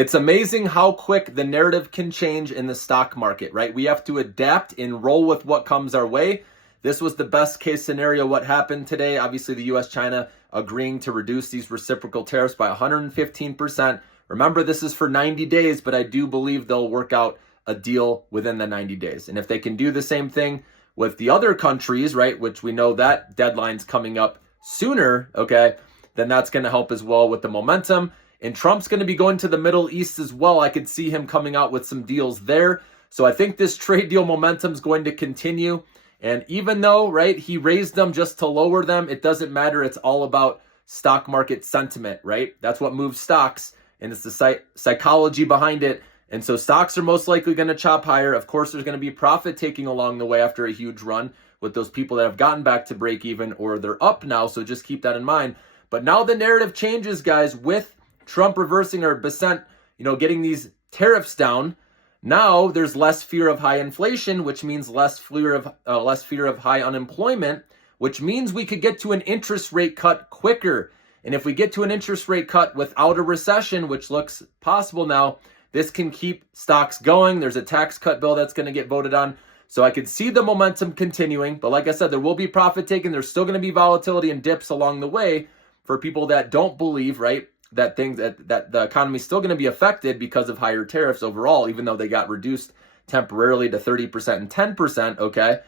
It's amazing how quick the narrative can change in the stock market, right? We have to adapt and roll with what comes our way. This was the best case scenario. What happened today? Obviously, the US China agreeing to reduce these reciprocal tariffs by 115%. Remember, this is for 90 days, but I do believe they'll work out a deal within the 90 days. And if they can do the same thing with the other countries, right, which we know that deadline's coming up sooner, okay, then that's going to help as well with the momentum. And Trump's going to be going to the Middle East as well. I could see him coming out with some deals there. So I think this trade deal momentum is going to continue. And even though, right, he raised them just to lower them, it doesn't matter. It's all about stock market sentiment, right? That's what moves stocks. And it's the psychology behind it. And so stocks are most likely going to chop higher. Of course, there's going to be profit taking along the way after a huge run with those people that have gotten back to break even or they're up now. So just keep that in mind. But now the narrative changes, guys, with Trump reversing or Bessent, getting these tariffs down. Now there's less fear of high inflation, which means less fear of high unemployment, which means we could get to an interest rate cut quicker. And if we get to an interest rate cut without a recession, which looks possible now, this can keep stocks going. There's a tax cut bill that's going to get voted on. So I could see the momentum continuing. But like I said, there will be profit taken. There's still going to be volatility and dips along the way for people that don't believe, right, that the economy is still going to be affected because of higher tariffs overall, even though they got reduced temporarily to 30% and 10%, okay?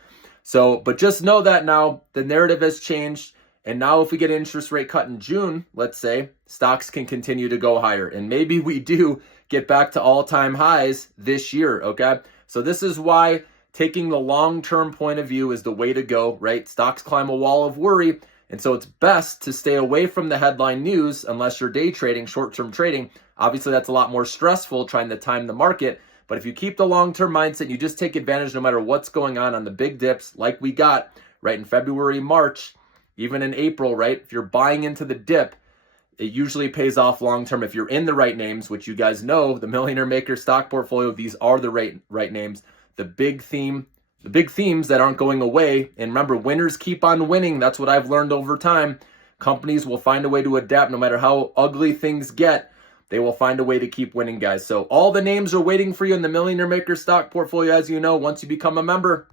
So, but just know that now the narrative has changed. And now if we get an interest rate cut in June, let's say, stocks can continue to go higher. And maybe we do get back to all-time highs this year, okay? So this is why taking the long-term point of view is the way to go, right? Stocks climb a wall of worry. And so it's best to stay away from the headline news unless you're day trading, short-term trading. Obviously, that's a lot more stressful trying to time the market. But if you keep the long-term mindset, you just take advantage no matter what's going on the big dips like we got right in February, March, even in April, right? If you're buying into the dip, it usually pays off long-term if you're in the right names, which you guys know, the Millionaire Maker stock portfolio, these are the right names. The big themes that aren't going away. And remember, winners keep on winning. That's what I've learned over time. Companies will find a way to adapt no matter how ugly things get. They will find a way to keep winning, guys. So all the names are waiting for you in the Millionaire Maker stock portfolio, as you know, once you become a member.